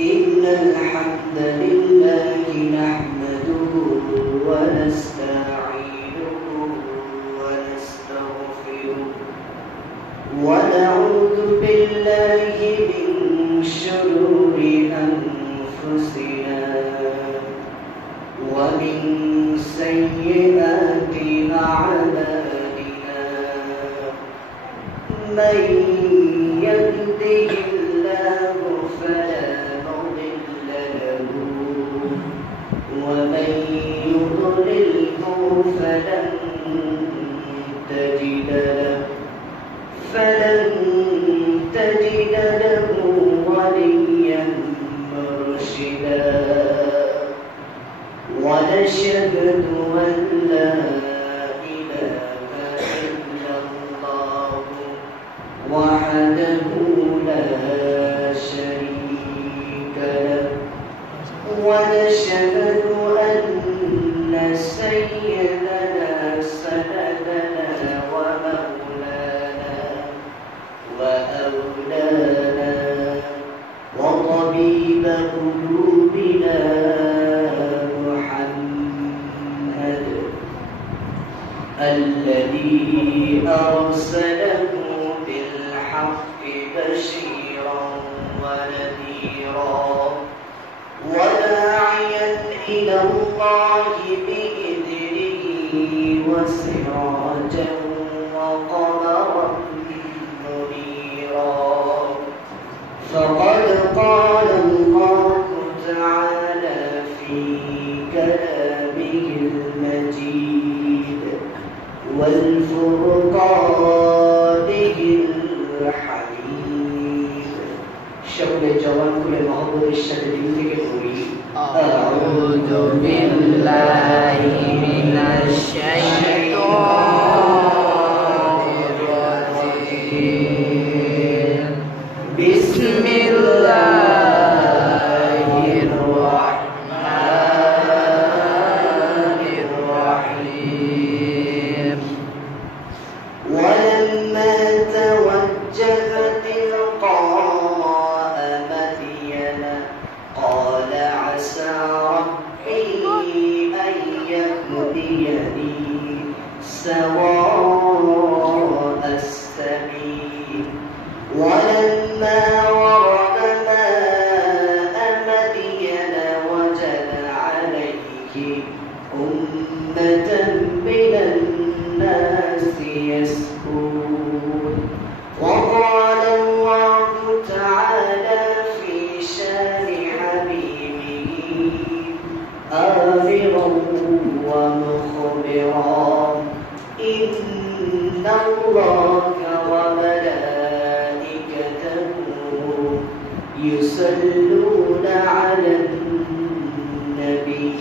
إن الحمد لله نحمده ونستعينه ونستغفره ونعوذ بالله من شرور أنفسنا ومن سيئات أعمالنا من يهده الله فلا مضل له ومن يضلله فلن تجد له وليا مرشدا ونشهد أن لا إله إلا الله وحده لا شريك له ونشهد أن سيدنا سندنا ومولانا وأولانا وطبيب قلوبنا محمد الذي أرسله بالحق بشيرا ونذيرا وداعيا إلى الله بإذنه وسراجا وقمرا منيرا فقد قال الله تعالى في كلامه المجيد والفرقانه الحميد شغل جوان كل محبوب الشديد থেকে পড়ি أعوذ بالله من الشيطان الرجيم بسم الله الرحمن الرحيم ولما توجه تلقاء مدين قال عسى ربي أن يهديني سواء السبيل ولما ورد ماء مدين وجد عليه أمة من الناس يسكون وقال الله تعالى في شان حبيبه آمرا ومخبرا إن الله وملائكته يصلون على النبي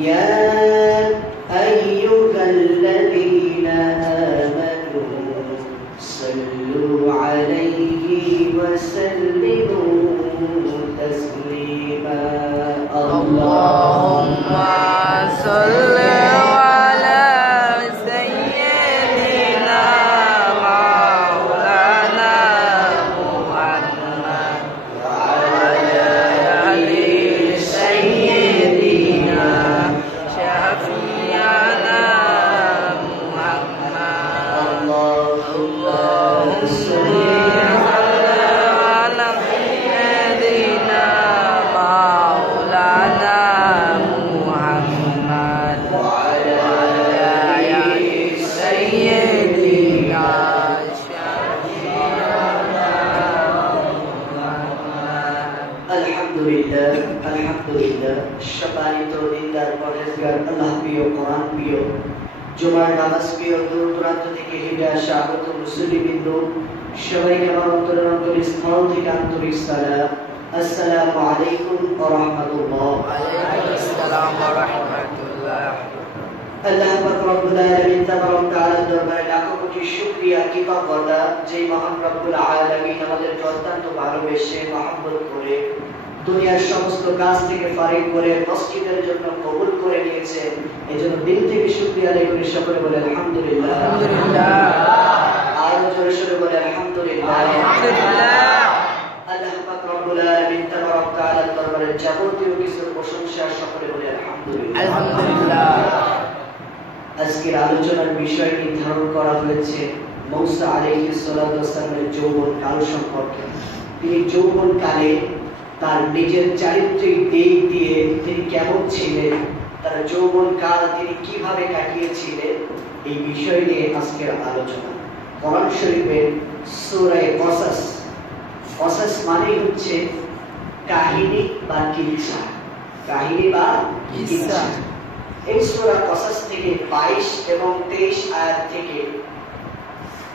يا أيها الذين آمنوا صلوا عليه وسلموا تسليما اللهم صل على سيدنا مولانا محمد وعلى آل سيدنا شفيعنا محمد اللهم صل على سيدنا مولانا محمد وعلى آل سيدنا شفيعنا محمد الحمد لله সম্মানিত দিনদার পরহেজগার আল্লাহ প্রিয় কোরআন প্রিয় জুমার নামাজ প্রিয় দূর দূরান্ত থেকে হেঁটে আসা আগত মুসলিমবৃন্দ সবাইকে আমার অন্তরের স্থল থেকে আন্তরিক সালাম আসসালামু আলাইকুম ওয়া রাহমাতুল্লাহ ওয়া আলাইকুম আসসালাম ওয়া রাহমাতুল্লাহ আল্লাহ পাক রব্বুল আলামিন তাবারক তাআলা দরবারে লাখো কোটি শুকরিয়া কৃতজ্ঞতা যে মহান রব্বুল আলামিন আমাদেরকে অত্যন্ত ভালোবেসে মহব্বত করে দুনিয়ার সমস্ত কাজ থেকে ফারিগ করে মসজিদের জন্য কবুল করে নিয়েছেন এজন্য দিল থেকে শুকরিয়া আদায় করি সকলে বলে আলহামদুলিল্লাহ আলহামদুলিল্লাহ আর জোরে বলে আলহামদুলিল্লাহ আলহামদুলিল্লাহ আল্লাহ পাক রব্বুল আলামিন তাবারক তাআলা পরস্পরের যাবতীয় কিছুর প্রশংসা সকলে বলে আলহামদুলিল্লাহ। আলহামদুলিল্লাহ। আজকের আলোচনার বিষয় নির্ধারণ করা হয়েছে মূসা আলাইহিস সালাতু ওয়াস সালামের যৌবনকাল সম্পর্কে। তিনি যৌবনকালে তার নিজের চারিত্রিক দিক দিয়ে তিনি কেমন ছিলেন, তার যৌবনকাল তিনি কিভাবে কাটিয়েছিলেন, এই বিষয় নিয়ে আজকের আলোচনা। কোরআন শরীফের সূরা কসাস, কসাস মানে হচ্ছে কাহিনী বা কিচ্ছা, কাহিনী বা কিচ্ছা। এই সূরা কসাস থেকে 22 এবং 23 আয়াত থেকে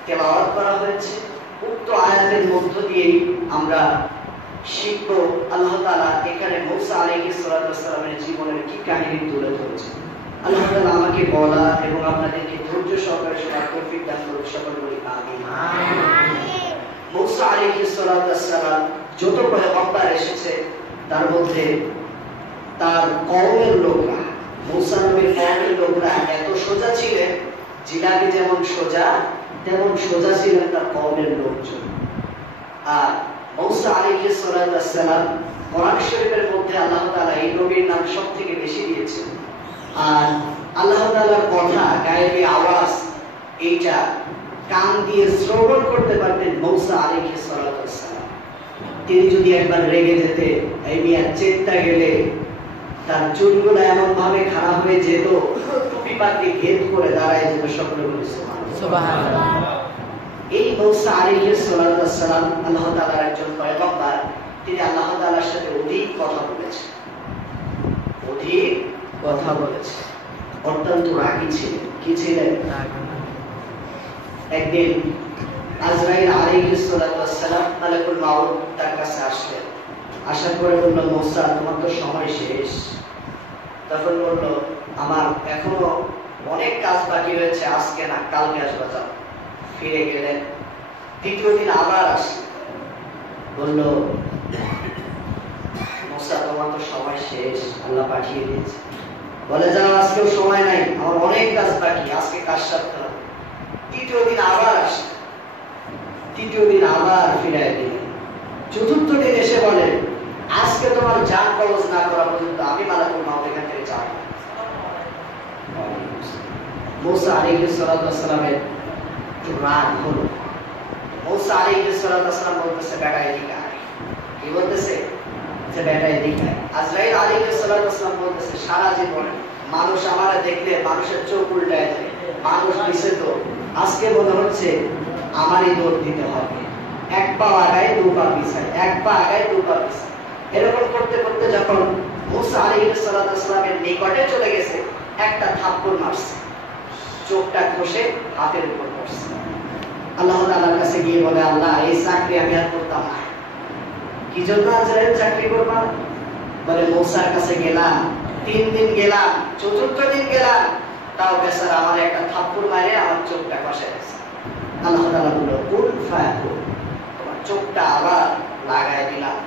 তেলাওয়াত করা হয়েছে। উক্ত আয়াতের মধ্য দিয়ে আমরা শিখব আল্লাহ তাআলা এখানে মূসা আলাইহিস সালাতু ওয়াস সালামের জীবনের কি কাহিনী তুলে ধরেছেন। আল্লাহ তাআলা আমাকে বলা এবং আপনাদেরকে ধৈর্য সহকারে শোনার তৌফিক দান করুন, সকলে বলি আমিন। মূসা আলাইহিস সালাতু ওয়াস সালাম যত পয়গম্বর এসেছে তার মধ্যে তার কওমের লোকরা, মূসা নবীর কওমের লোকরা এত সোজা ছিলেন, জিলাপি যেমন সোজা তেমন সোজা ছিলেন তার কওমের লোকজন। আর মূসা আলাইহিস সালাতু ওয়াস সালাম কোরআন শরীফের মধ্যে আল্লাহ তাআলা এই নবীর নাম সবথেকে বেশি দিয়েছেন। আর আল্লাহ তাআলার কথা, গায়েবী আওয়াজ, এইটা কান দিয়ে শ্রবণ করতে পারতেন মূসা আলাইহিস সালাতু ওয়াস সালাম। তিনি যদি একবার রেগে যেতে, এই মিয়া চেত্তা গেলে তার চুলগুলো এমন ভাবে খারাপ হয়ে যেত, টুপি পাতি ভেদ করে দাঁড়ায় যেত, সকলে বলে সুবহানাল্লাহ। এই মূসা আলাইহিস সালাতু ওয়াস সালাম আল্লাহ তাআলার একজন পয়গম্বর। তিনি আল্লাহ তাআলার সাথে অধিক কথা বলেছেন, অধিক কথা বলেছেন, অত্যন্ত রাগী ছিলেন। কি ছিলেন? একদিন আজরাইল আলাইহিস সালাতু ওয়াস সালাম মালাকুল মাউত তার কাছে আসলেন। আসার পরে বলল, মূসা তোমার তো সময় শেষ। তখন বলল, আমার এখনো অনেক কাজ বাকি রয়েছে, আজকে না কালকে আসবো। যাও। ফিরে গেলেন। দ্বিতীয় দিন আবার আসলেন, বলল, মূসা তোমার তো সময় শেষ, আল্লাহ পাঠিয়ে দিয়েছে। বলে, যাও, আজকেও সময় নাই, আমার অনেক কাজ বাকি, আজকে কাজ সারতে হবে। তৃতীয় দিন আবার আসলেন, তৃতীয় দিন আবার ফিরাই দিলেন। চতুর্থ দিন এসে বলেন, আজকে তোমার জান কবজ না করা পর্যন্ত আমি মালাকুল মাউত এখান থেকে যাব না। মূসা আলাইহিস সালাতু ওয়াস সালামের রাগ হলো। মূসা আলাইহিস সালাতু ওয়াস সালাম বলতেছে, বেটা এদিকে আয়। কি বলতেছে? যে বেটা এদিকে আয়। আজরাইল আলাইহিস সালাতু ওয়াস সালাম বলতেছে, সারা জীবন মানুষ আমারে দেখলে মানুষের চোখ উল্টায় যায়, মানুষ দিছে তো আজকে মনে হচ্ছে আমারই দৌড় দিতে হবে। এক পা আগায় দু পা পিছায়, এক পা আগায় দু পা পিছায়। এরকম করতে করতে যখন মূসা আলাইহিস সালাতু ওয়াস সালামের নিকটে চলে গেছে, একটা থাপ্পড় মারছে, চোখটা খসে হাতের উপর পড়ছে। আল্লাহ তাআলার কাছে গিয়ে বলে, আল্লাহ এই চাকরি আমি আর করতাম না। কি জন্য আজরাইল চাকরি করবা? বলে, মূসার কাছে গেলাম, 3 দিন গেলাম, চতুর্থ দিন গেলাম, তাও বেচারা আমার একটা থাপ্পড় মারে আমার চোখটা খসে গেছে। আল্লাহ তাআলা বলল, কুল ফায়াকুন, তোমার চোখটা আবার লাগায় দিলাম।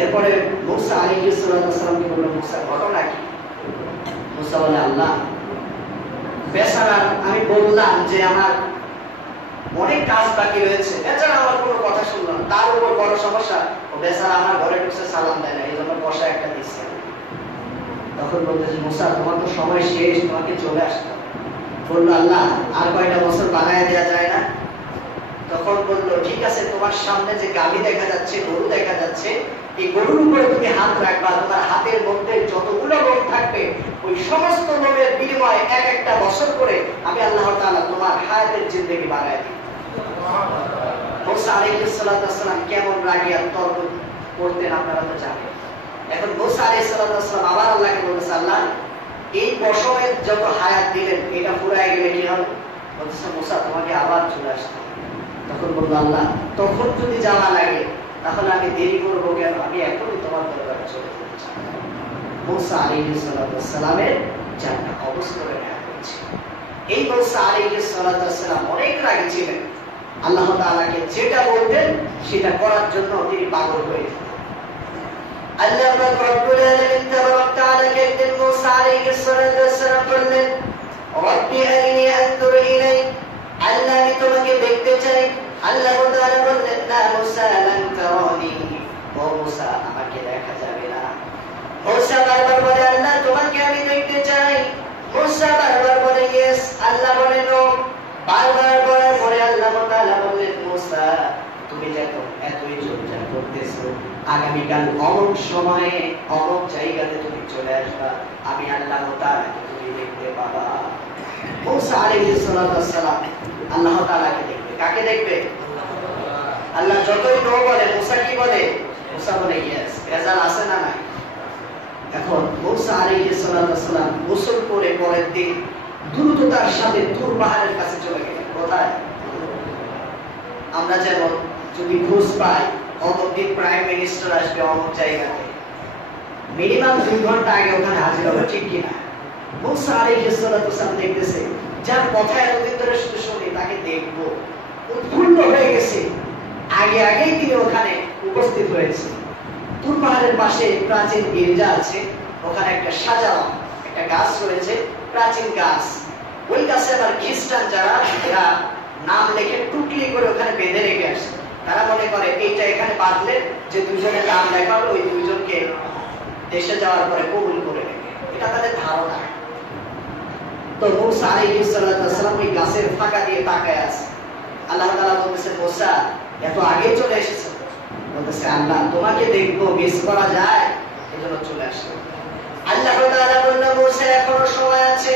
এরপরে মূসা আলাইহিস সালাতু ওয়াস সালামকে বলল, মূসা ঘটনা কি? মূসা বলে, আল্লাহ বেচারা আমি বললাম যে আমার অনেক কাজ বাকি রয়েছে, বেচারা আমার কোনো কথা শুনল না। তার উপর বড় সমস্যা, ও বেচারা আমার ঘরে ঢুকছে, সালাম দেয় না, এই জন্য বসা একটা দিচ্ছে। তখন বলতেছে, মূসা তোমার তো সময় শেষ, তোমাকে চলে আসতে হবে। বললো, আল্লাহ আর কয়টা বছর বানায় দেওয়া যায় না? তখন বললো, ঠিক আছে, তোমার সামনে যে গাভী দেখা যাচ্ছে, গরু দেখা যাচ্ছে, এই গরুর উপরে তুমি হাত রাখবা, তোমার হাতের মধ্যে যতগুলো লোম থাকবে ওই সমস্ত লোমের বিনিময়ে এক একটা বছর করে আমি আল্লাহ তাআলা তোমার হায়াতের জিন্দেগি বাড়ায় দিই। মূসা আলাইহিস সালাতু ওয়াস সালাম কেমন রাগী আর তর্ক করতেন আপনারা তো জানেন। এখন মূসা আলাইহিস সালাতু ওয়াস সালাম আবার আল্লাহকে বলতেছে, আল্লাহ এই বছরের যত হায়াত দিলেন এটা ফুরায় গেলে কি হবে? বলতেছে, মূসা তোমাকে আবার চলে আসতে হবে। তখন বলল, আল্লাহ তখন যদি যাওয়া লাগে তাহলে আমি দেরি করবো কেন, আমি এখনই তোমার দরবারে চলে যেতে চাই। মূসা আলাইহিস সালাতু ওয়াস সালামের জান্নাত অবস্থানে নেওয়া হয়েছে। এই মূসা আলাইহিস সালাতু ওয়াস সালাম অনেক রাগী ছিলেন। আল্লাহ তাআলাকে যেটা বলতেন সেটা করার জন্য তিনি পাগল হয়ে যেতেন। আল্লাহ পাক রব্বুল আলামিন তাবারাক তাআলা কে মূসা আলাইহিস সালাতু ওয়াস সালাম বললেন, রব্বি আরিনি আনজুর ইলাইক, আল্লাহ আমি তোমাকে দেখতে চাই। আল্লাহ তাআলা বললেন, না মূসা লান তারানি, ও মূসা আমাকে দেখা যাবে না। মুসা বারবার বলে ইয়েস, আল্লাহ বলে নো। বারবার বলার পরে আল্লাহ তাআলা বললেন মুসা তুমি দেখো এতই চর্চা করতেছো, আগামীকাল অমুক সময়ে অমুক জায়গাতে তুমি চলে আসবা, আমি আল্লাহ তাআলাকে তুমি দেখতে পাবা। মুসা আলাইহিস সালাতু ওয়াস সালাম আল্লাহ তাআলাকে দেখবে। কাকে দেখবে? আল্লাহ যতই নো বলে মুসা কি বলে? মুসা বলে ইয়েস। রেজাল্ট আছে না নাই? এখন মুসা আলাইহিস সালাতু ওয়াস সালাম গোসল করে পরের দিন দ্রুততার সাথে তুর পাহাড়ের কাছে চলে গেলেন। কোথায়? আমরা যেমন যদি খোঁজ পাই অমুক দিন প্রাইম মিনিস্টার আসবে অমুক জায়গাতে, মিনিমাম 2 ঘন্টা আগে ওখানে হাজির হবে, ঠিক কিনা? মুসা আলাইহিস সালাতু ওয়াস সালাম দেখতেছে যার কথা এতদিন ধরে শুধু শুনি তাকে দেখবো, উৎফুল্ল হয়ে গেছে। আগে আগেই তিনি ওখানে উপস্থিত হয়েছে। তুর পাহাড়ের পাশে প্রাচীন গির্জা আছে, ওখানে একটা সাজানো একটা গাছ রয়েছে, প্রাচীন গাছ। ওই গাছে আবার খ্রিস্টান যারা এরা নাম লিখে টুকলি করে ওখানে বেঁধে রেখে আসে। তারা মনে করে এইটা এখানে বাঁধলে যে দুজনের নাম লেখা হলো ওই দুইজনকে দেশে যাওয়ার পরে কবুল করে নেবে, এটা তাদের ধারণা। তো মুসা আলাইহিস সালাতু ওয়াস সালাম ওই গাছের ফাঁকা দিয়ে তাকায় আছে। আল্লাহ তাআলা বলতেছে মুসা এত আগে চলে এসেছো? বলতেছে আল্লাহ তোমাকে দেখবো, মিস করা যায় এজন্য চলে আসলাম। আল্লাহ তাআলা বলল মুসা এখনো সময় আছে,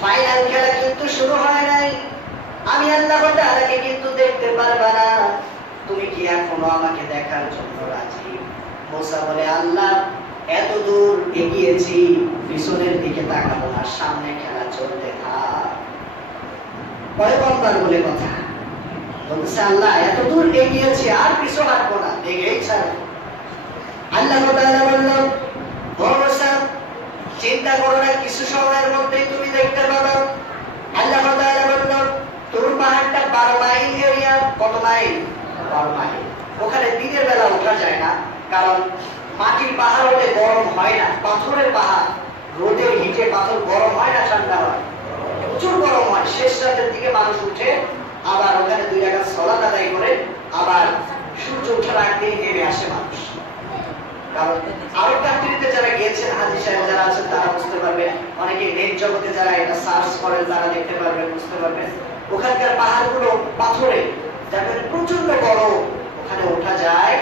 ফাইনাল খেলা কিন্তু শুরু হয় নাই, আমি আল্লাহ তাআলাকে কিন্তু দেখতে পারবা না, তুমি কি এখনো আমাকে দেখার জন্য রাজি? মুসা বলে আল্লাহ এত দূর এগিয়েছি, পিছনের দিকে তাকাবো না, সামনে খেলা চলতে থাক। পয়গম্বর বলে কথা। বলছে আল্লাহ এত দূর এগিয়েছি আর পিছু হাঁটবো না, দেখেই ছাড়বো। আল্লাহ তাআলা বলল ও মুসা চিন্তা করো না, কিছু সময়ের মধ্যেই তুমি দেখতে পাবে। আল্লাহ তাআলা বলল তুর পাহাড়টা 12 মাইল এরিয়া। কত মাইল? 12 মাইল। ওখানে দিনের বেলা ওঠা যায় না, কারণ মাটির পাহাড় হলে গরম হয় না, পাথরের পাহাড়, রোদের হিটে পাথর গরম হয় না ঠান্ডা হয়, প্রচুর গরম হয়। শেষ রাতের দিকে মানুষ উঠে আবার ওখানে 2 রাকাত সালাত আদায় করে আবার সূর্য ওঠার আগেই নেমে আসে মানুষ। কারণ আরব কান্ট্রিতে যারা গিয়েছেন, হাজী সাহেব যারা আছেন তারা বুঝতে পারবেন, অনেকে নেট জগতে যারা এটা সার্চ করেন তারা দেখতে পারবেন, বুঝতে পারবেন। ওখানকার পাহাড়গুলো পাথরে, যার কারণে প্রচন্ড গরম, ওখানে ওঠা যায়।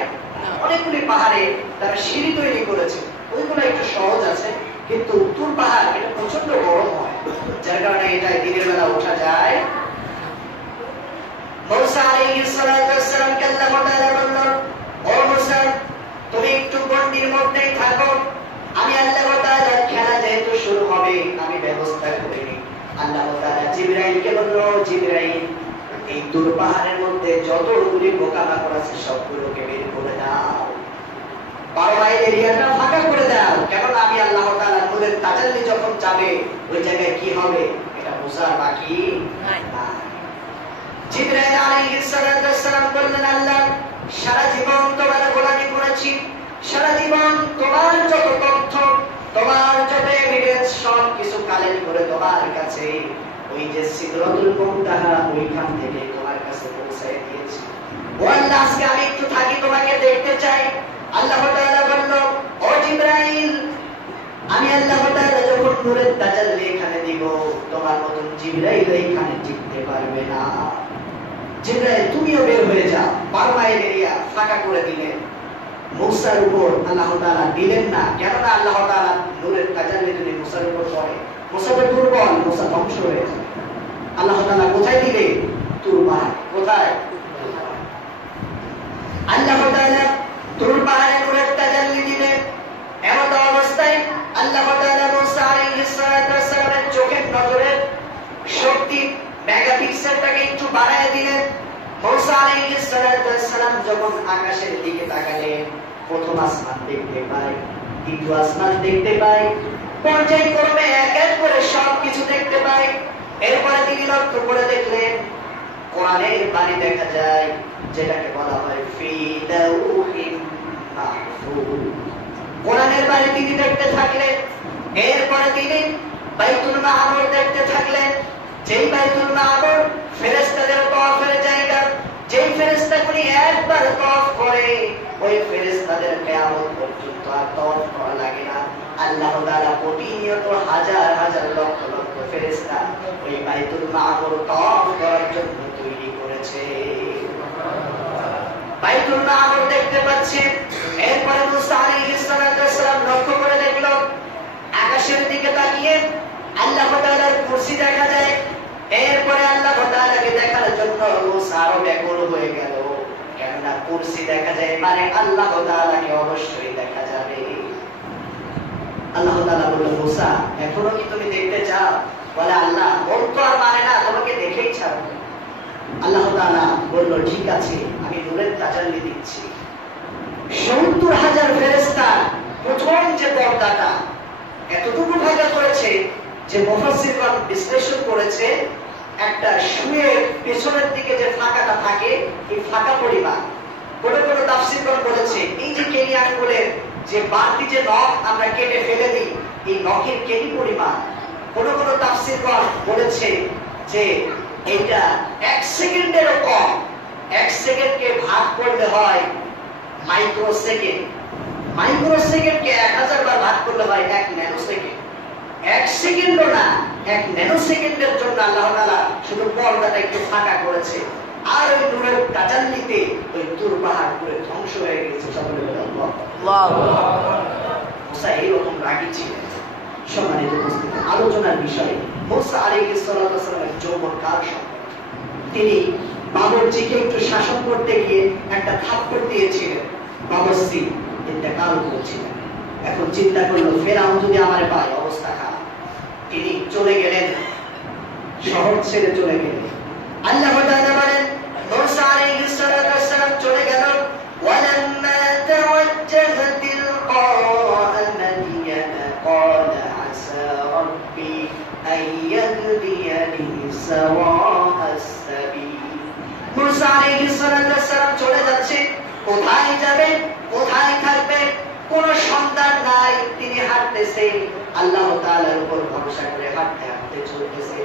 অনেকগুলি পাহাড়ে তারা সিঁড়ি তৈরি করেছে, ওইগুলো একটু সহজ আছে, কিন্তু তুর পাহাড় এটা প্রচন্ড গরম হয়, যার কারণে এটা দিনের বেলা ওঠা যায়। মুসা আলাইহিস সালাতু ওয়াস সালাম আল্লাহ তাআলা বললেন ও মুসা তুমি একটু গন্ডির মধ্যেই থাকো, আমি আল্লাহ তাআলা খেলা যেহেতু শুরু হবে আমি ব্যবস্থা করে নিই। আল্লাহ তাআলা জিবরাইলকে বলল জিবরাইল এই তুর পাহাড়ের মধ্যে যতগুলি পোকামাকড় আছে সবগুলোকে বের করে দাও, 12 মাইল এরিয়াটা ফাঁকা করে দাও, কারণ আমি আল্লাহ তাআলা নূরের তাজাল্লি যখন যাবে ওই জায়গায় কি হবে এটা বোঝার বাকি নাই। জিবরাইল আলাইহিস সালাতু ওয়াস সালাম বললেন আল্লাহ সারা জীবন তোমার গোলামি করেছি, সারা জীবন তোমার যত তথ্য তোমার যত এভিডেন্স সব কিছু কালেক্ট করে তোমার কাছে ওই যে সিদরাতুল মুনতাহা ওইখান থেকে তোমার কাছে পৌঁছায় দিয়েছি। ও আল্লাহ আজকে আমি একটু থাকি, তোমাকে দেখতে চাই। আল্লাহ তাআলা বলল ও জিবরাইল আমি আল্লাহ তাআলা যখন নূরের তাজাল্লি এখানে দিব তোমার মতন জিবরাইল এখানে টিকতে পারবে না। জিবরাইল তুমিও বের হয়ে যাও। 12 মাইল এরিয়া ফাঁকা করে দিলেন। মুসার উপর আল্লাহ তাআলা দিলেন না, কেননা আল্লাহ তাআলা নূরের তাজাল্লি যদি মুসার উপর পড়ে মুসা তো দুর্বল, মুসা ধ্বংস হয়ে যাবে। আল্লাহ তাআলা কোথায় দিলেন? তুর পাহাড়। কোথায়? আল্লাহ তাআলা তুর পাহাড়ে নূরের তাজাল্লি দিলেন। এমন অবস্থায় আল্লাহ তাআলা মুসা আলাইহিস সালাতু ওয়াস সালামের চোখের নজরের শক্তি মেগাপিক্সেলটাকে একটু বাড়ায় দিলেন। মুসা আলাইহিস সালাতু ওয়াস সালাম যখন আকাশের দিকে তাকালেন প্রথম আসমান দেখতে পায়, দ্বিতীয় আসমান দেখতে পায়, পর্যায়ক্রমে এক এক করে সবকিছু দেখতে পায়। এরপরে তিনি লক্ষ্য করে দেখলেন কোরআনের বাণী দেখা যায়, যেটাকে বলা হয় ফি লাউহিন মাহফুজ। কোরআনের বাণী তিনি দেখতে থাকলেন। এরপরে তিনি বাইতুল মামুর দেখতে থাকলেন, যেই বাইতুল মামুর ফেরেশতাদের তওয়াফের জায়গা, যেই ফেরেশতাগুলি একবার তওয়াফ করে ওই ফেরেশতাদের কিয়ামত পর্যন্ত আর তওয়াফ করা লাগে না। আল্লাহ তাআলা প্রতিনিয়ত হাজার হাজার লক্ষ লক্ষ ফেরেশতা ওই বাইতুল মামুর তওয়াফ করার জন্য তৈরি করেছে। বাইতুল মামুর দেখতে পাচ্ছে। এরপরে মুসা আলাইহিস সালাম লক্ষ্য করে দেখলো আকাশের দিকে তাকিয়ে আল্লাহ তাআলার কুরসি দেখা যায়। এরপরে আল্লাহ তাআলাকে দেখার জন্য মুসা আরো ব্যাকুল হয়ে গেল, কেননা কুরসি দেখা যায় মানে আল্লাহ তাআলাকে অবশ্যই দেখা যাবে। আল্লাহ তাআলা বলল, মুসা এখনো কি তুমি দেখতে চাও? বলে, আল্লাহ ওর তো আর মানে না, তোমাকে দেখেই ছাড়বো। আল্লাহ তাআলা বলল, ঠিক আছে, আমি নূরের তাজাল্লি দিচ্ছি। ৭০,০০০ ফেরেশতা প্রথম যে পর্দাটা এতটুকু ভাগে করেছে যে মুফাসসিরগণ বিশ্লেষণ করেছে একটা শুয়ের পেছনের দিকে যে ফাঁকাটা থাকে এই ফাঁকা পরিমাণ। কোন কোন তাফসীরগণ বলেছে এই যে কেনি আঙ্গুলের যে বাড়তি যে নখ আমরা কেটে ফেলে দিই এই নখের কেনি পরিমাণ। কোন কোন তাফসীরগণ বলেছে যে এটা ১ সেকেন্ডেরও কম। ১ সেকেন্ডকে ভাগ করলে হয় মাইক্রোসেকেন্ড। মাইক্রোসেকেন্ডকে ১০০০ বার ভাগ করলে হয় ১ ন্যানোসেকেন্ড। ১ সেকেন্ডও না, ১ ন্যানোসেকেন্ডের জন্য আল্লাহ তাআলা শুধু পর্দাটা একটু ফাঁকা করেছে। আর ওই নূরের তাজাল্লিতে ওই দূর পাহাড় পুরো ধ্বংস হয়ে গেছে। সকলে বলে আল্লাহ। মুসা এইরকম রাগী ছিলেন। সম্মানিত উপস্থিতি, আলোচনার বিষয় মুসা আলাইহিস সালামের যৌবনকাল সম্পর্কে। তিনি বাবরচিকে একটু শাসন করতে গিয়ে একটা থাপ্পড় দিয়েছিলেন। বাবরচি ইন্তেকাল করেছিলেন। এখন চিন্তা করলো ফেরাউন যদি আমার পায় অবস্থা খারাপ। তিনি চলে গেলেন, শহর ছেড়ে চলে গেলেন। আল্লাহ তাআলা বলেন মুসা আলাইহিস সালাম চলে গেল। ওয়ালাম্মা তাওয়াজ্জাহা তিলকা মাদিয়ানা ক্বালা আসা রাব্বি আন ইয়াহদিয়ানি সাওয়াআস সাবিল। মুসা আলাইহিস সালাম চলে যাচ্ছে। কোথায় যাবে, কোথায় থাকবে, কোন সন্ধান নাই। তিনি হাঁটতেছে আল্লাহ তাআলার উপর ভরসা করে, হাঁটতে হাঁটতে চলতেছে।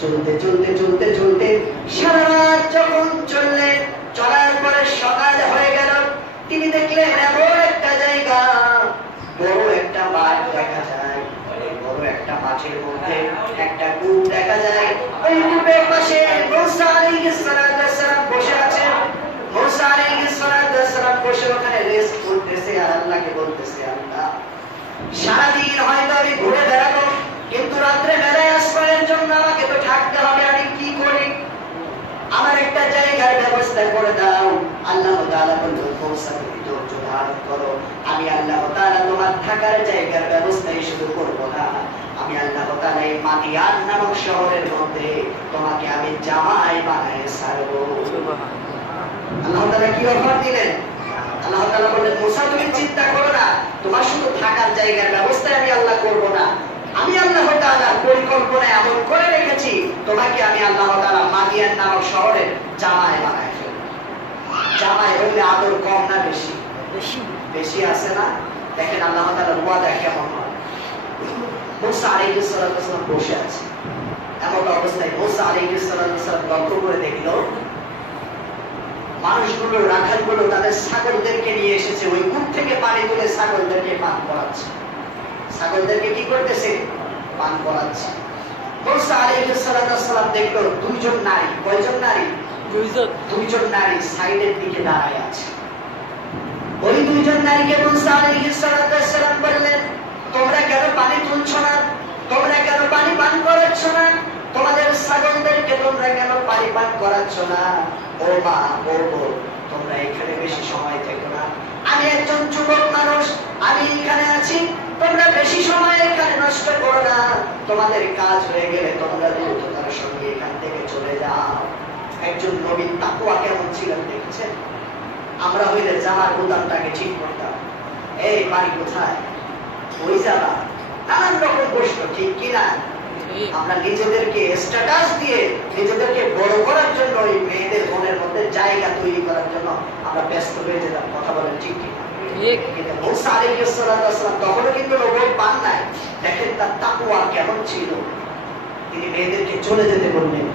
চলতে চলতে চলতে চলতে সারা রাত যখন চললেন, চলার পরে সকাল হয়ে গেল। তিনি দেখলেন এমন একটা জায়গা, বড় একটা মাঠ দেখা যায়। বড় একটা মাঠের মধ্যে একটা কূপ দেখা যায়। ওই কূপের পাশে মুসা আলাইহিস সালাম বসে আছেন। মুসা আলাইহিস সালাম বসে ওখানে রেস্ট করতেছে আর আল্লাহকে বলতেছে, আল্লাহ সারাদিন হয়তো আমি ঘুরে বেড়াবো, কিন্তু রাত্রে বেলায় আসমানের জন্য আমাকে তো থাকতে হবে। আমি কি করি? আমার একটা জায়গার ব্যবস্থা করে দাও। আল্লাহ তাআলা বললেন, মুসা তুমি ধৈর্য ধারণ করো। আমি আল্লাহ তাআলা তোমার থাকার জায়গার ব্যবস্থাই শুধু করব না, আমি আল্লাহ তাআলা এই মাদিয়ান নামক শহরের মধ্যে তোমাকে আমি জামাই বানায় ছাড়বো। আল্লাহ তাআলা কি অফার দিলেন? আল্লাহ তাআলা বললেন, মুসা তুমি চিন্তা করো না, তোমার শুধু থাকার জায়গার ব্যবস্থা আমি আল্লাহ করব না, আমি আল্লাহ তাআলার পরিকল্পনা এমন করে রেখেছি তোমাকে আমি আল্লাহ তাআলা মাদিয়ান নামক শহরে জামাই বানায় ফেলব। জামাই হইলে আদর কম না বেশি? বেশি আছে না? দেখেন আল্লাহ তাআলার ওয়াদা কেমন হয়। মুসা আলাইহিস সালাম বসে আছে। এমন অবস্থায় মুসা আলাইহিস সালাম লক্ষ্য করে দেখলো মানুষগুলো, রাখালগুলো তাদের ছাগলদেরকে নিয়ে এসেছে। ওই কূপ থেকে পানি তুলে ছাগলদেরকে পান করাচ্ছে। ছাগলদেরকে কি করতেছে? পান করাচ্ছে। মুসা আলাইহিস সালাম দেখলো দুইজন নারী। কয়জন নারী? দুইজন নারী সাইডের দিকে দাঁড়ায় আছে। ওই দুইজন নারীকে মুসা আলাইহিস সালাম বললেন, তোমরা কেন পানি তুলছো না? তোমরা কেন পানি পান করাচ্ছ না? তোমাদের ছাগলদেরকে তোমরা কেন পানি পান করাচ্ছ না? ও মা, ও বোন, তোমরা এখানে বেশি সময় থেকো না। আমি একজন যুবক মানুষ, আমি এখানে আছি, তোমরা বেশি সময় এখানে নষ্ট করো না। তোমাদের কাজ হয়ে গেলে তোমরা দ্রুততার সঙ্গে এখান থেকে চলে যাও। একজন নবীর তাকওয়া কেমন ছিলেন দেখেছেন? আমরা হইলে জামার বোতামটাকে ঠিক করতাম। এই বাড়ি কোথায়? ওই যাবা, নানান রকম প্রশ্ন, ঠিক কিনা? আমরা নিজেদেরকে স্ট্যাটাস দিয়ে নিজেদেরকে বড় করার জন্য এই মেয়েদের মনের মধ্যে জায়গা তৈরি করার জন্য আমরা ব্যস্ত হয়ে যেতাম। কথা বলেন ঠিক কিনা? কিন্তু মুসা আলাইহিস সালাম তখনও কিন্তু নবুয়ত পান নাই। দেখেন তার তাকওয়া কেমন ছিল। তিনি মেয়েদেরকে চলে যেতে বললেন।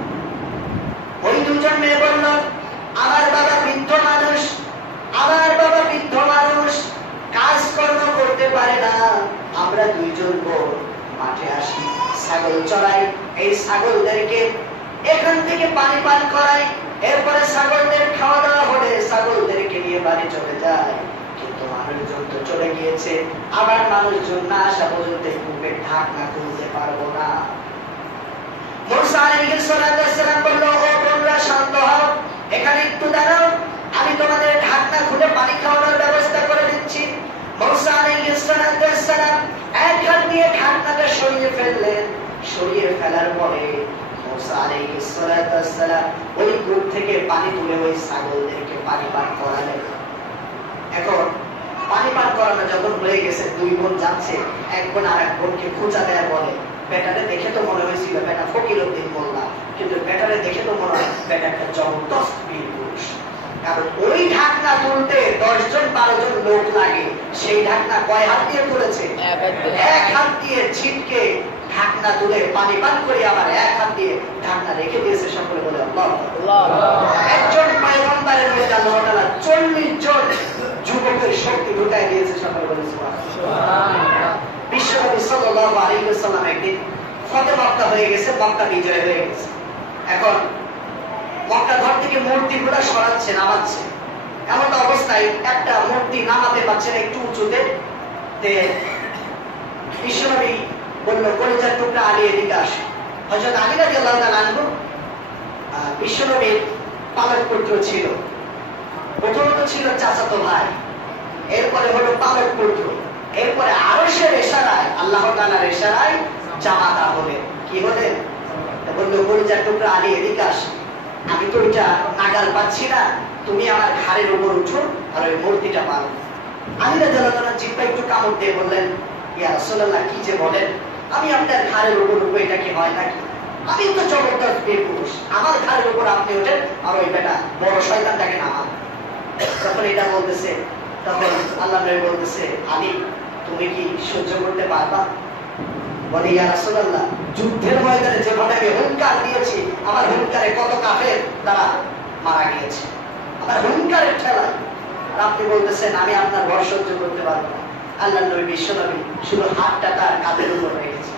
ওই দুজন মেয়ে বলল, আমার বাবা বৃদ্ধ মানুষ, আমার বাবা বৃদ্ধ পারে না। আমরা দুইজন বোন মাঠে আসি, ছাগল চড়াই, এই ছাগলদেরকে এখান থেকে পানি পান করাই, এরপরে ছাগলদের খাওয়া দাওয়া হলে ছাগলদেরকে নিয়ে বাড়ি চলে যায়। কিন্তু মানুষজন তো চলে গিয়েছে, আবার মানুষজন না আসা পর্যন্ত কূপের ঢাকনা খুলতে পারবো না। মুসা আলাইহিস সালাম বলল, ও বোনরা শান্ত হও, এখানে একটু দাঁড়াও, আমি তোমাদের ঢাকনা খুলে পানি খাওয়ানোর ব্যবস্থা করে দিচ্ছি। মুসা আলাইহিস সালাম এক হাত দিয়ে ঢাকনাটা সরিয়ে ফেললেন। সরিয়ে ফেলার পরে মুসা আলাইহিস সালাম ওই কূপ থেকে পানি তুলে ওই ছাগলদেরকে পানি পান করালেন। এখন পানি পান করানো যখন হয়ে গেছে, দুই বোন যাচ্ছে, এক বোন আর এক বোনকে খোঁচা দেয়া বলে। বেটারে দেখে তো মনে হয়েছিল বেটা ফকির উদ্দিন মোল্লা, কিন্তু বেটারে দেখে তো মনে হয় বেটা একটা জবরদস্ত বীর পুরুষ। কারণ ওই ঢাকনা তুলতে 10 জন 12 জন লোক লাগে, সেই ঢাকনা কয় হাত দিয়ে তুলেছে? এক হাত দিয়ে ছিটকে ঢাকনা তুলে পানি পান করে আবার এক হাত দিয়ে ঢাকনা রেখে দিয়েছে। সকলে বলে আল্লাহ। একজন পয়গম্বরের মধ্যে আল্লাহ তাআলা 40 জন যুবকের শক্তি ঢুকাই দিয়েছে। সকলে বলে সুবহানাল্লাহ। বিশ্বনবী সাল্লাল্লাহু আলাইহি ওয়াসাল্লাম একদিন ফতে মক্কা হয়ে গেছে, মক্কা বিজয় হয়ে গেছে। এখন মক্কা ঘর থেকে মূর্তিগুলো সরাচ্ছে, নামাচ্ছে। এমন অবস্থায় একটা মূর্তি নামাতে পারছে না, একটু উঁচুতে। বিশ্বনবী বলল, কলিজার টুকরা আলী এদিকে আসো। হযরত আলী রাদিয়াল্লাহু তাআলা আনহু বিশ্বনবীর পালক পুত্র ছিল। প্রথমত ছিল চাচাতো ভাই, এরপরে হলো পালক পুত্র, এরপরে আরশের ইশারায়, আল্লাহ তাআলার ইশারায় জামাতা হলেন। কি হলেন? বলল, কলিজার টুকরা আলী এদিকে আসো, আমি তো এটা নাগাল পাচ্ছি না, তুমি আমার ঘাড়ের উপর উঠো আর ওই মূর্তিটা পারো। আলী রাদিয়াল্লাহু তাআলা জিহ্বা একটু কামড় দিয়ে বললেন, ইয়া রাসূলুল্লাহ, কি যে বলেন, আমি আপনার ঘাড়ের উপর উঠবো, এটা কি হয় নাকি? আমি তো জবরদস্ত বীর পুরুষ, আমার ঘাড়ের উপর আপনি ওঠেন আর ওই বেটা বড় শয়তানটাকে নামান। যখন এটা বলতেছে, তখন আল্লাহ নবী বলতেছে, আলী তুমি কি সহ্য করতে পারবা? বলে, ইয়া রাসূলুল্লাহ, যুদ্ধের ময়দানে যেভাবে আমি হুঙ্কার দিয়েছি, আমার হুঙ্কারে কত কাফের তারা মারা গিয়েছে, আমার হুঙ্কারের ঠেলায়। আর আপনি বলতেছেন আমি আপনার ভর সহ্য করতে পারবো না। আল্লাহ নবী বিশ্বনবী শুধু হাতটা তার কাঁধের উপর রেখেছে।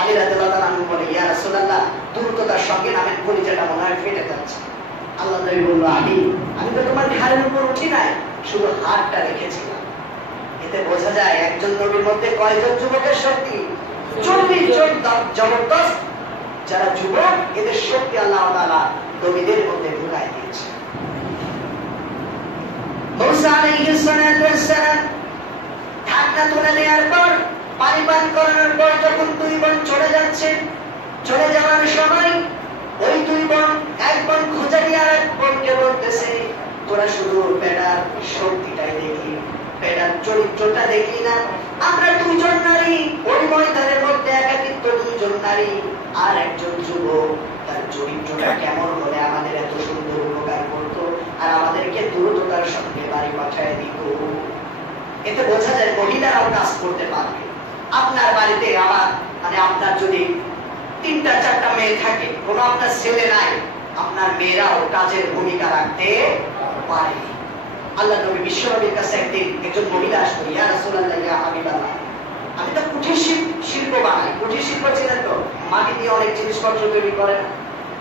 আলী রাদিয়াল্লাহু তাআলা আনহু বলে, ইয়া রাসূলুল্লাহ, দ্রুততার সঙ্গে নামের কলিজাটা মনে হয় ফেটে যাচ্ছে। আল্লাহ নবী বলল, আলী আমি তো তোমার ঘাড়ের উপর উঠি নাই, শুধু হাতটা রেখেছিলাম। এতে বোঝা যায় একজন নবীর মধ্যে কয়জন যুবকের শক্তি? 40 জন জবরদস্ত যারা যুবক, এদের শক্তি আল্লাহ তাআলা নবীদের মধ্যে ঢুকাই দিয়েছে। মুসা আলাইহিস সালাম ঢাকনা তুলে দেওয়ার পর, পানি পান করানোর পর যখন দুই বোন চলে যাচ্ছে, চলে যাওয়ার সময় ওই দুই বোন, এক বোন খোঁজা দিয়ে আর এক বোনকে বলতেছে, তোরা শুধু বেটার শক্তিটাই দেখি, বেটার চরিত্রটা দেখি না। আমরা দুজন নারী, ওই ময়দানের মধ্যে একাকিত্ব দুজন নারী আর একজন যুবক, তার চরিত্রটা কেমন হলে আমাদের এত সুন্দর উপকার করতো আর আমাদেরকে দ্রুততার সঙ্গে বাড়ি পাঠায় দিত। এতে বোঝা যায় মহিলারাও কাজ করতে পারবে। আপনার বাড়িতে আপনার যদি 3-4টা মেয়ে থাকে, কোনো আপনার ছেলে নাই, আপনার মেয়েরাও কাজের ভূমিকা রাখতে পারে। আল্লাহ নবী বিশ্বনবীর কাছে একজন মহিলা আসলো, ইয়া রাসূলুল্লাহ, ইয়া হাবিবাল্লাহ, আমি তো কুটির শিল্প বানাই। কুটির শিল্প ছিলেন তো, মাটি দিয়ে অনেক জিনিসপত্র তৈরি করেন।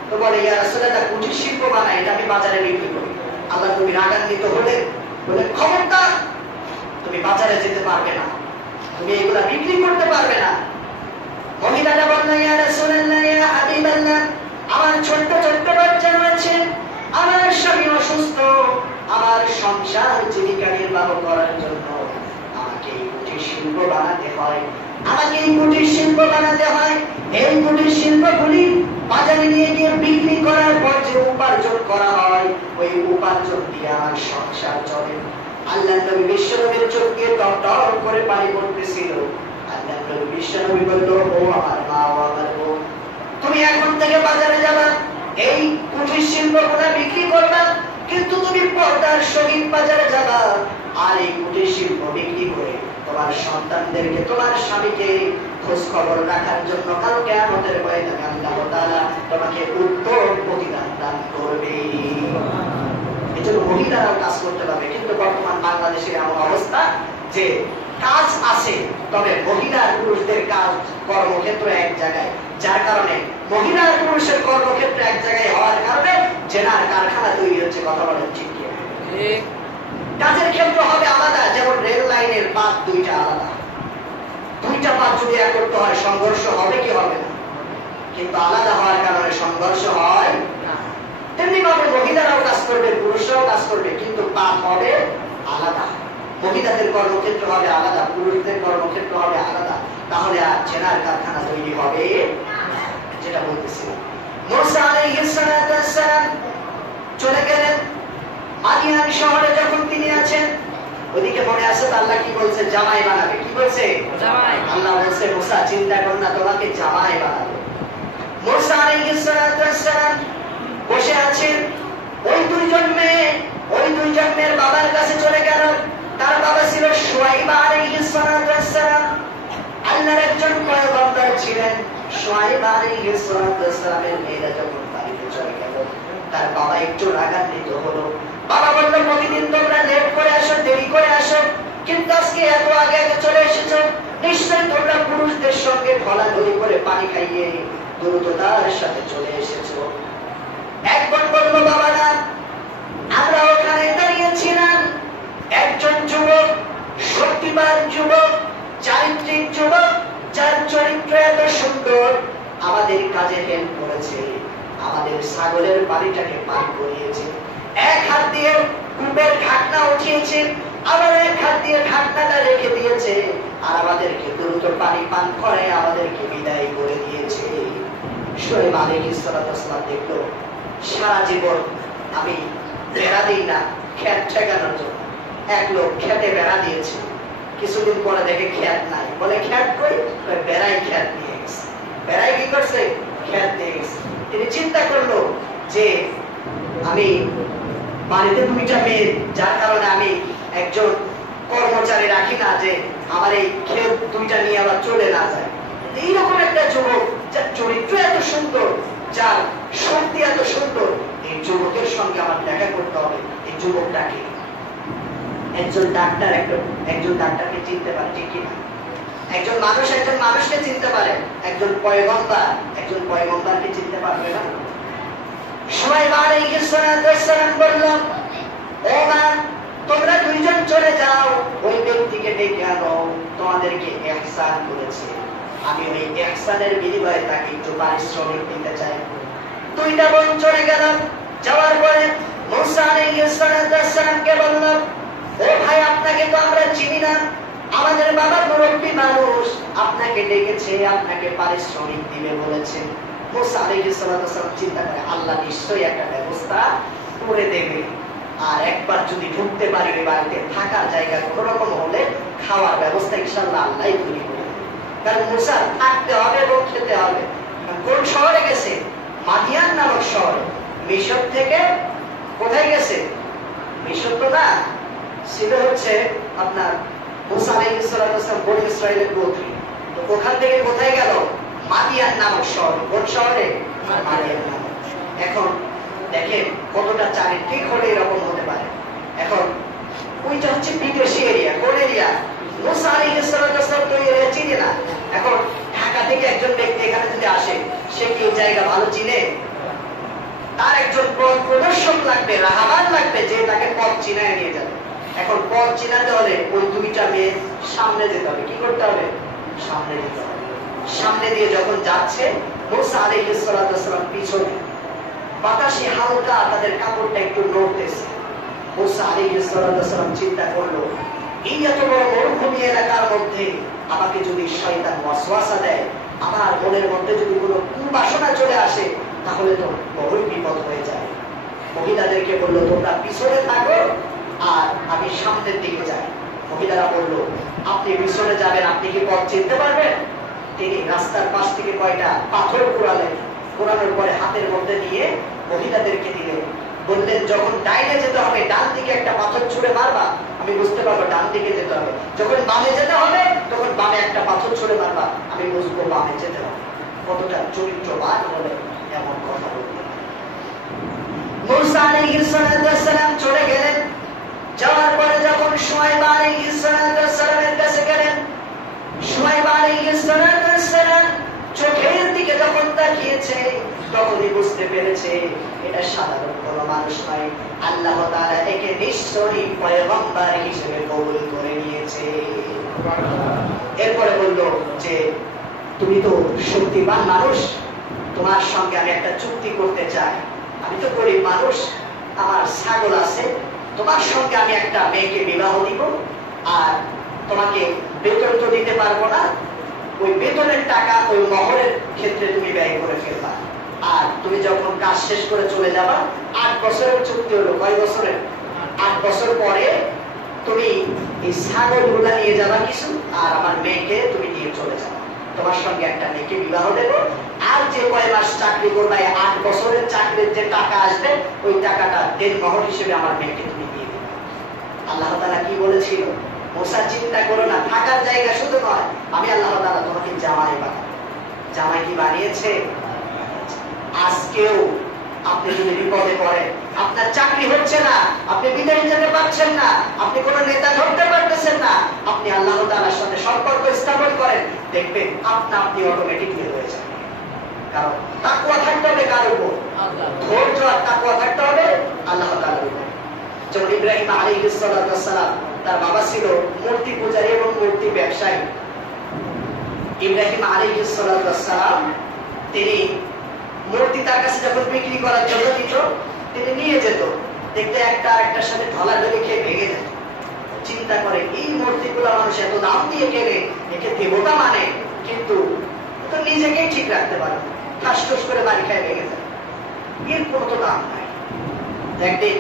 তো বলে, ইয়া রাসূলুল্লাহ, কুটির শিল্প বানাই, এটা আমি বাজারে বিক্রি করি। আল্লাহ নবী রাগান্বিত হলেন, বলে, খবরদার, তুমি বাজারে যেতে পারবে না, তুমি এগুলা বিক্রি করতে পারবে না। মহিলাটা বলল, ইয়া রাসূলুল্লাহ, ইয়া হাবিবাল্লাহ, আমার ছোট্ট ছোট্ট বাচ্চা রয়েছে, আমার স্বামী অসুস্থ, আমার সংসার জীবিকা নির্বাহ করার জন্য আমাকে এই কুটির শিল্প বানাতে হয়, আমাকে এই কুটির শিল্প বানাতে হয়। এই কুটির শিল্পগুলি বাজারে নিয়ে গিয়ে বিক্রি করার পর যে উপার্জন করা হয়, ওই উপার্জন দিয়ে আমার সংসার চলে। আল্লাহ নবী বিশ্বনবীর চোখ দিয়ে টপ করে পানি পড়তেছিল। আল্লাহ নবী বিশ্বনবী বলল, ও আমার মা, ও আমার বোন, তুমি এখন থেকে বাজারে যাবা, এই কুটির শিল্পগুলো বিক্রি করবা, কিন্তু তুমি পর্দার সহিত বাজারে যাবা আর এই কুটির শিল্প বিক্রি করে তোমার সন্তানদেরকে, তোমার স্বামীকে খোঁজ খবর রাখার জন্য কাল কিয়ামতের ময়দানে আল্লাহ তাআলা তোমাকে উত্তম প্রতিদান দান করবে। এজন্য মহিলারাও কাজ করতে পারবে। কিন্তু বর্তমান বাংলাদেশের এমন অবস্থা যে কাজ আছে আছে, তবে মহিলা আর পুরুষদের কাজ কর্মক্ষেত্র এক জায়গায়, যার কারণে মহিলা আর পুরুষের কর্মক্ষেত্র এক জায়গায় হওয়ার কারণে জেনার কারখানা তৈরি হচ্ছে। কথা বলেন ঠিক কি? কাজের ক্ষেত্র হবে আলাদা, যেমন রেল লাইনের পাত দুইটা আলাদা, দুইটা পাত যদি এক করতে হয় সংঘর্ষ হবে কি হবে না? কিন্তু আলাদা হওয়ার কারণে সংঘর্ষ হয় না। তেমনি ভাবে মহিলারাও কাজ করবে, পুরুষরাও কাজ করবে, কিন্তু পাত হবে আলাদা। মহিলাদের কর্মক্ষেত্র হবে আলাদা, পুরুষদের কর্মক্ষেত্র হবে আলাদা। তাহলে আর জেনার কারখানা তৈরি হবে। যেটা বলতেছিলাম, মুসা আলাইহিস সালাম চলে গেলেন মাদিয়ান শহরে। যখন তিনি আছেন, ওদিকে মনে আছে আল্লাহ কি বলছে? জামাই বানাবে। কি বলছে? জামাই। আল্লাহ বলছে মুসা চিন্তা কর না, তোমাকে জামাই বানাবে। মুসা আলাইহিস সালাম বসে আছেন। ওই দুইজন মেয়ের বাবার কাছে চলে গেল। তার বাবা ছিল শুআইব আলাইহিস সালাম, আল্লাহর একজন পয়গম্বর ছিলেন। শুআইব আলাইহিস সালামের মেয়েরা যখন বাড়িতে চলে গেল, তার বাবা একটু রাগান্বিত হলো। বাবা বলল, প্রতিদিন তোমরা লেট করে আসো, দেরি করে আসো, কিন্তু আজকে এত আগে চলে এসেছো, নিশ্চয়ই তোমরা পুরুষদের সঙ্গে ঢলাঢলি করে পানি খাইয়ে দ্রুততার সাথে চলে এসেছো। এক বোন বলল, বাবা না, আমরা ওখানে দাঁড়িয়েছিলাম, একজন যুবক, শক্তিমান যুবক, চারিত্রিক যুবক, যার চরিত্র এত সুন্দর, আমাদের কাজে হেল্প করেছে, আমাদের ছাগলের বাড়িটাকে পার করিয়েছে, এক হাত দিয়ে কূপের ঢাকনা উঠিয়েছে, আবার এক হাত দিয়ে ঢাকনাটা রেখে দিয়েছে, আর আমাদেরকে দ্রুত পানি পান করে আমাদেরকে বিদায় করে দিয়েছে। শুআইব আলাইহিস সালাম দেখলো, সারা জীবন আমি বেড়া দিই না খেত ঠেকানোর জন্য, এক লোক খেতে বেড়া দিয়েছে, কিছুদিন পরে দেখে খেত নাই, বলে খেত কই? বেড়াই খেত নিয়ে গেছে। বেড়াই কি করছে? খেত নিয়ে গেছে। তিনি চিন্তা করলো যে আমি বাড়িতে দুইটা মেয়ে, যার কারণে আমি একজন কর্মচারী রাখি না যে আমার এই খেত দুইটা নিয়ে আবার চলে না যায়। এইরকম একটা যুবক, যার চরিত্র এত সুন্দর, যার শক্তি এত সুন্দর, এই যুবকের সঙ্গে আমার দেখা করতে হবে। এই যুবকটাকে একজন ডাক্তারকে চিনতে পারে, ঠিক কিনা? একজন মানুষকে চিনতে পারে, একজন পয়গম্বরকে চিনতে পারবে না? শুআইব আলাইহিস সালাম বলল, ও মা, তোমরা দুইজন চলে যাও, ওই ব্যক্তিকে ডেকে আনো, তোমাদেরকে ইহসান করেছে, আমি ওই ইহসানের বিনিময়ে তাকে একটু পারিশ্রমিক দিতে চাই। দুইটা বোন চলে গেল। যাওয়ার পরে মুসা আলাইহিস সালামকে বলল, ও ভাই, আপনাকে তো আমরা চিনি না, আমাদের বাবা মুরব্বী মানুষ, আপনাকে ডেকেছে, আপনাকে পারিশ্রমিক দিবে বলেছে। মুসা আলাইহিস সালাম চিন্তা করে, আল্লাহ নিশ্চয়ই একটা ব্যবস্থা করে দেবে, আর একবার যদি ঢুকতে পারি ওই বাড়িতে, থাকার জায়গা কোন রকম হলে খাওয়ার ব্যবস্থা ইনশাআল্লাহ আল্লাহই তৈরি করে দেবে। কারণ মুসা থাকতে হবে এবং খেতে হবে। কোন শহরে গেছে? মাদিয়ান নামক শহরে। মিশর থেকে কোথায় গেছে? মিশর তো না, ছিল হচ্ছে আপনার মুসা আলাইহিস সালাম বনী ইসরাইলের গোত্রী। তো ওখান থেকে কোথায় গেল? মাদিয়ান নামক শহর। কোন শহরে? মাদিয়ান নামক। এখন দেখেন কতটা চারিত্রিক হলে এরকম হতে পারে। এখন ওইটা হচ্ছে বিদেশি এরিয়া। কোন এরিয়া? মুসা আলাইহিস সালাম তো এরিয়া চিনে না। এখন ঢাকা থেকে একজন ব্যক্তি এখানে যদি আসে, সে কি ওই জায়গা ভালো চিনে? তার একজন প্রদর্শক লাগবে, রাহাবান লাগবে, যে তাকে পথ চিনায় নিয়ে যাবে। এখন পথ চিনাতে হলে ওই দুইটা মেয়ে সামনে যেতে হবে। কি করতে হবে? সামনে যেতে হবে। সামনে দিয়ে যখন যাচ্ছে, মুসা আলাইহিস সালাম পিছনে, বাতাসে হালকা তাদের কাপড়টা একটু নড়তেছে। মুসা আলাইহিস সালাম চিন্তা করলো, এই এত বড় মরুভূমি এলাকার মধ্যে আমাকে যদি শয়তান ওয়াসওয়াসা দেয়, আমার মনের মধ্যে যদি কোনো কুবাসনা চলে আসে, তাহলে তো বড়ই বিপদ হয়ে যায়। মহিলাদেরকে বললো, তোমরা পিছনে থাকো আর আমি সামনের দিকে যাই। মহিলারা বললো, আপনি পিছনে যাবেন, আপনি কি পথ চিনতে পারবেন? তিনি রাস্তার পাশ থেকে কয়টা পাথর কুড়ালেন, কুড়ানোর পরে হাতের মধ্যে নিয়ে মহিলাদেরকে দিলেন। বললেন, যখন ডাইনে যেতে হবে ডান দিকে একটা পাথর ছুঁড়ে মারবা, আমি বুঝতে পারবো ডান দিকে যেতে হবে। যখন বামে যেতে হবে, তখন বামে একটা পাথর ছুঁড়ে মারবা, আমি বুঝবো বামে যেতে হবে। কতটা চরিত্রবান হলে এমন কথা বলতে। মুসা আলাইহিস সালাম চলে গেলেন। যাওয়ার পরে যখন শুআইব আলাইহিস সালামের কাছে গেলেন, যখনই বুঝতে পেরেছে এটা সাধারণ কোনো মানুষ নয়, আল্লাহ তাআলা একে নিশ্চয়ই পয়গম্বর হিসেবে কবুল করে নিয়েছে। এরপরে বলল যে তুমি তো শক্তিমান মানুষ, তোমার সঙ্গে আমি একটা চুক্তি করতে চাই। আমি তো গরিব মানুষ, আমার ছাগল আছে, তোমার সঙ্গে আমি একটা মেয়েকে বিবাহ দিব, আর তোমাকে বেতন তো দিতে পারবো না, ওই বেতনের টাকা ওই মহরের ক্ষেত্রে তুমি ব্যয় করে ফেলবা, আর তুমি যখন কাজ শেষ করে চলে যাবা, 8 বছরের চুক্তি হলো। কয় বছরের? 8 বছর পরে তুমি এই ছাগলগুলা নিয়ে যাবা কিছু, আর আমার মেয়েকে তুমি নিয়ে চলে যাবা, তোমার সঙ্গে একটা মেয়েকে বিবাহ দেব, আর যে কয় মাস চাকরি করবা 8 বছরের চাকরির যে টাকা আসবে ওই টাকাটা দেনমোহর হিসেবে আমার মেয়েকে তুমি দিয়ে দেবে। আল্লাহ তাআলা কি বলেছিল? মুসা চিন্তা করো না, থাকার জায়গা শুধু নয়, আমি আল্লাহ তাআলা তোমাকে জামাই বানাবো। জামাই কি বানিয়েছে? আজকেও আপনি যদি বিপদে পড়েন, আপনার চাকরি হচ্ছে না, আপনি বিদেশ যেতে পারছেন না, আপনি কোনো নেতা ধরতে পারতেছেন না, আপনি আল্লাহ তাআলার সাথে সম্পর্ক স্থাপন করেন, দেখবেন আপনি অটোমেটিকলি হয়ে যাবে। কারণ তাকওয়া থাকতে হবে কার উপর? ধৈর্য আর তাকওয়া থাকতে হবে আল্লাহ তাআলার উপর। যেমন ইব্রাহিম আলাইহিস সালাতু ওয়াস সালাম, তার বাবা ছিল মূর্তি পূজারী এবং মূর্তি ব্যবসায়ী। ইব্রাহিম আলাইহিস সালাতু ওয়াস সালাম তিনি মূর্তি তার কাছে যখন বিক্রি করার জন্য দিত, তিনি নিয়ে যেত, দেখতে একটা একটার সাথে ঢলাঢলি খেয়ে ভেঙে যেত। চিন্তা করে এই মূর্তিগুলো মানুষ এত দাম দিয়ে কেনে, একে দেবতা মানে, কিন্তু তো নিজেকেই ঠিক রাখতে পারে, ঠাস ঠুস করে বাড়ি খায় ভেঙে যায়, এর কোনো তো দাম নাই। একদিন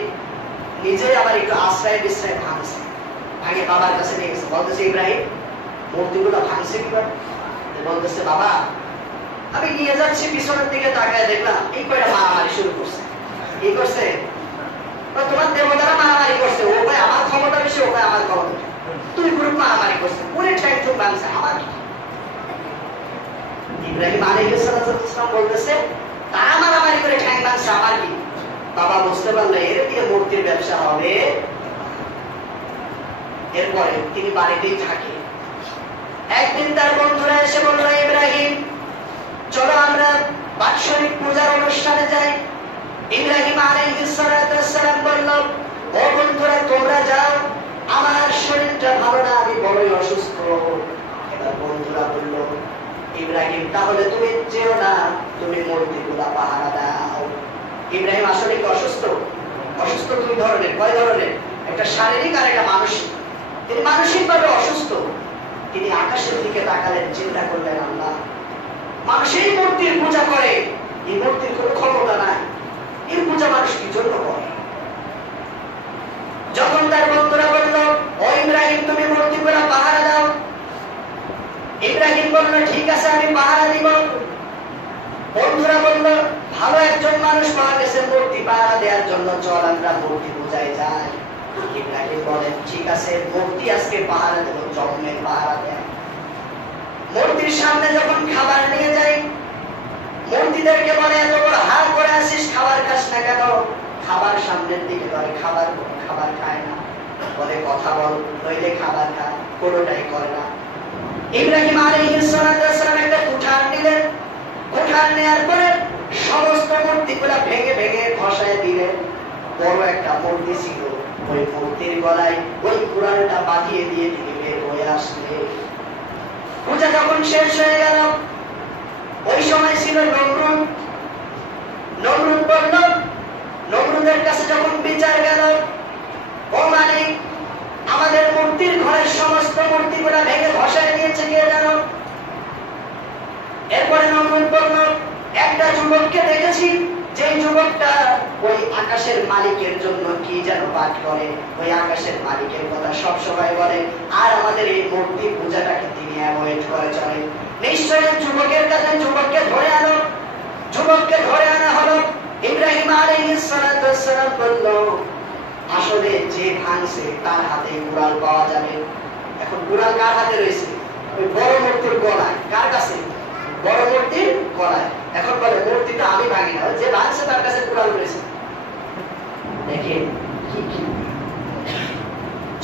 নিজেই আবার একটু আশ্রয় বিশ্রয় ভাঙছে, ভাঙে বাবার কাছে নিয়ে গেছে, বলতেছে ইব্রাহিম মূর্তিগুলো ভাঙছে কিভাবে? বলতেছে বাবা আমি নিয়ে যাচ্ছি, পিছনের দিকে তাকায় দেখলাম এই কয়টা মারামারি শুরু করছে। কি করছে? তোমার দেবতারা মারামারি করছে, ও ভাই আমার ক্ষমতা বেশি, ও ভাই আমার ক্ষমতা বেশি, তুই গ্রুপ মারামারি করছে, পুরো ঠ্যাং ঠুক ভাঙছে, আমার কি? ইব্রাহিম আলাইহিস সালাম বলতেছে তারা মারামারি করে ঠ্যাং ভাঙছে, আমার কি? বাবা বুঝতে পারলো এর দিয়ে মূর্তির ব্যবসা হবে। এরপরে তিনি বাড়িতেই থাকে। একদিন তার বন্ধুরা এসে বলল ইব্রাহিম চলো আমরা বাৎসরিক পূজার অনুষ্ঠানে যাই। ইব্রাহিম আলাইহিস সালাম বলল ও বন্ধুরা তোমরা যাও, আমার শরীরটা ভালো না, আমি বড়ই অসুস্থ। এবার বন্ধুরা বলল ইব্রাহিম তাহলে তুমি যেও না, তুমি মূর্তিগুলা পাহারা দাও। ইব্রাহিম আসলে কি অসুস্থ? অসুস্থ দুই ধরনের। কয় ধরনের? একটা শারীরিক আর একটা মানসিক। তিনি মানসিকভাবে অসুস্থ। তিনি আকাশের দিকে তাকালেন, চিন্তা করলেন আল্লাহ মানুষ এই মূর্তির পূজা করে, এই মূর্তির কোনো ক্ষমতা নাই, এই পূজা মানুষ কি জন্য করে? যখন তার বন্ধুরা বলল ও ইব্রাহিম তুমি মূর্তিগুলা পাহারা দাও, ইব্রাহিম বলল ঠিক আছে আমি পাহারা দিব। বন্ধুরা বলল ভালো একজন মানুষ পাওয়া গেছে মূর্তি পাহারা দেওয়ার জন্য, চল আমরা মূর্তি পূজায় যাই। ইব্রাহিম বলেন ঠিক আছে মূর্তি আজকে পাহারা দেব, জন্মে পাহারা দেয়। মূর্তির সামনে যখন খাবার নিয়ে যাই, মূর্তিদেরকে বলে এত বড় হাত করে আসিস, খাবার খাস না কেন? খাবার সামনের দিকে ধরে, খাবার খায় না, বলে কথা বল নইলে খাবার খা, কোনোটাই করে না। ইব্রাহিম আলাইহিস সালাম একটা কুঠার নিলেন, কুঠার নেওয়ার পরে সমস্ত মূর্তিগুলা ভেঙে ভেঙে খসায় দিলেন। বড় একটা মূর্তি ছিল, ওই মূর্তির গলায় ওই কুড়ালটা বাঁধিয়ে দিয়ে তিনি বের হয়ে আসলেন। পূজা যখন শেষ হয়ে গেল, ওই সময় ছিল নমরুদ। নমরুদ বলল, নমরুদের কাছে যখন বিচার গেল, ও মালিক আমাদের মূর্তির ঘরের সমস্ত মূর্তিগুলা ভেঙে ধসায় দিয়েছে কে জানো? এরপরে নমরুদ বলল একটা যুবককে দেখেছি, যে যুবকটা ওই আকাশের মালিকের জন্য কি যেন পাঠ করে, ওই আকাশের মালিকের কথা সব সময় বলে, আর আমাদের এই মূর্তি পূজাটাকে তিনি অ্যাভয়েড করে চলে। নিশ্চয়ই যুবকের কাছে যুবককে ধরে আনো। যুবককে ধরে আনা হলো। ইব্রাহিম আলাইহিস সালাম বলল আসলে যে ভাঙছে তার হাতে কুড়াল পাওয়া যাবে। এখন কুড়াল কার হাতে রয়েছে? ওই বড় মূর্তির গলায়। কার কাছে? বড় মূর্তির গলায়। এখন বলে মূর্তিটা আমি ভাঙি না, যে ভাঙছে তার কাছে কুড়াল রয়েছে। দেখেন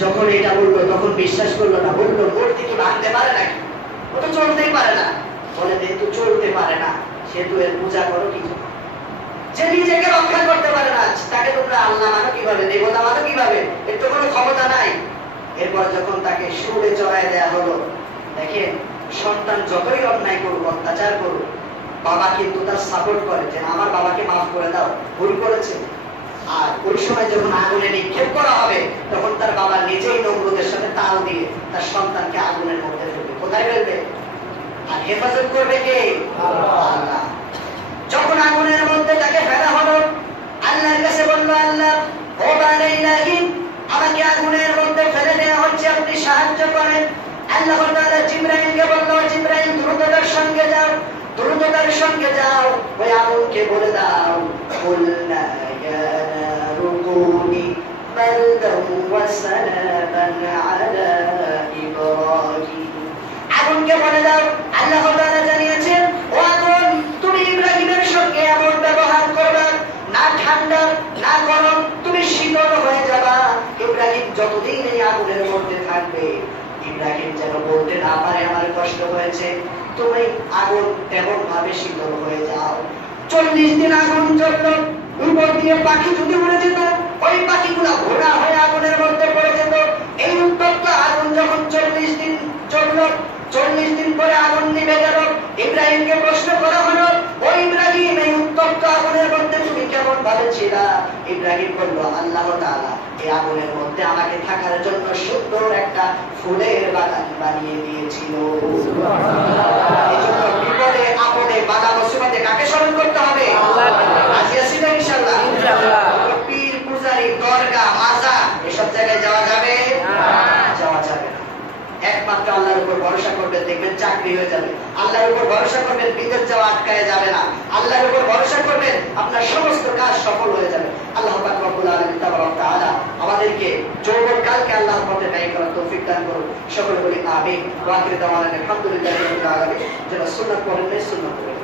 যখন এটা বললো তখন বিশ্বাস করলো না, বললো মূর্তি কি ভাঙতে পারে নাকি? ও তো চলতেই পারে না। বলে যেহেতু চলতে পারে না সেহেতু এর পূজা করো কি? যে নিজেকে রক্ষা করতে পারে না, তাকে তোমরা আল্লাহ মানো কিভাবে, দেবতা মানো কিভাবে, এর তো কোনো ক্ষমতা নাই। এরপর যখন তাকে সুরে চড়াই দেয়া হলো, দেখেন সন্তান যতই অন্যায় করুক, অত্যাচার করুক, বাবা কিন্তু তার সাপোর্ট করে যে আমার বাবাকে মাফ করে দাও, ভুল করেছে। আর ওই সময় যখন আগুনে নিক্ষেপ করা হবে, তখন তার বাবা নিজেই নমরুদের সাথে তাল দিয়ে তার সন্তানকে আগুনের মধ্যে ফেলবে। কোথায় ফেলবে? আর হেফাজত করবে কে? আল্লাহ। যখন আগুনের মধ্যে তাকে ফেলা হলো, আল্লাহর কাছে বলল, আল্লাহ ও বানাইলাহি, আমাকে আগুনের মধ্যে ফেলে দেওয়া হচ্ছে, আপনি সাহায্য করেন। আল্লাহ তাআলা জিবরাইলকে বলল, জিবরাইল দ্রুততার সঙ্গে যাও, দ্রুততার সঙ্গে যাও, ওই আগুনকে বলে দাও, কুলনা ইয়া নারু কুনি বারদান ওয়া সালামান আলা ইব্রাহিম। আগুনকে বলে দাও, আল্লাহ তাআলা জানিয়েছেন, ও আগুন তুমি ইব্রাহিমের সঙ্গে এমন ব্যবহার করবে না, ঠান্ডা না গরম, তুমি শীতল হয়ে যাবা। ইব্রাহিম যতদিন এই আগুনের মধ্যে থাকবে, ইব্রাহিম যেন বলতে না পারে আমার কষ্ট হয়েছে, তুমি আগুন তেমন ভাবে শীতল হয়ে যাও। 40 দিন আগুন জ্বলল, উপর দিয়ে পাখি যদি উড়ে যেত, ওই পাখিগুলা ঘোড়া হয়ে আগুনের মধ্যে পড়ে যেত। এই উত্তপ্ত আগুন যখন 40 দিন জ্বলল, 40 দিন পরে আগুন নিভে গেল। ইব্রাহিমকে প্রশ্ন করা হলো, ও ইব্রাহিম, এই উত্তপ্ত আগুনের মধ্যে তুমি কেমন ভাবে ছিলা? ইব্রাহিম বলল, আল্লাহ তাআলা এই আগুনের মধ্যে আমাকে থাকার জন্য সুন্দর একটা ফুলের বাগান বানিয়ে দিয়েছিল। এজন্য বিপদে আপদে বাধা মুসিবতে কাকে স্মরণ করতে হবে? আল্লাহকে। আজকে আসি না ইনশাআল্লাহ? ইনশাআল্লাহ। পীর পূজারি, দরগা, মাজার এসব জায়গায় যাওয়া যাবে না, যাওয়া যাবে না। একমাত্র আল্লাহর উপর ভরসা করবেন, দেখবেন চাকরি হয়ে যাবে। আল্লাহর উপর ভরসা করবেন, বিদেশ যাওয়া আটকায় যাবে না। আল্লাহর উপর ভরসা করবেন, আপনার সমস্ত কাজ সফল হয়ে যাবে। আল্লাহ পাক রব্বুল আলামিন তাআলা আমাদেরকে যৌবনকালকে আল্লাহর পথে ব্যয় করার তৌফিক দান করুন। সকলে বলি আমিন। ওয়া আখিরু দাওয়ানা আলহামদুলিল্লাহি রাব্বিল আলামিন। যারা সুন্নাত পড়েন, সুন্নাত পড়েন।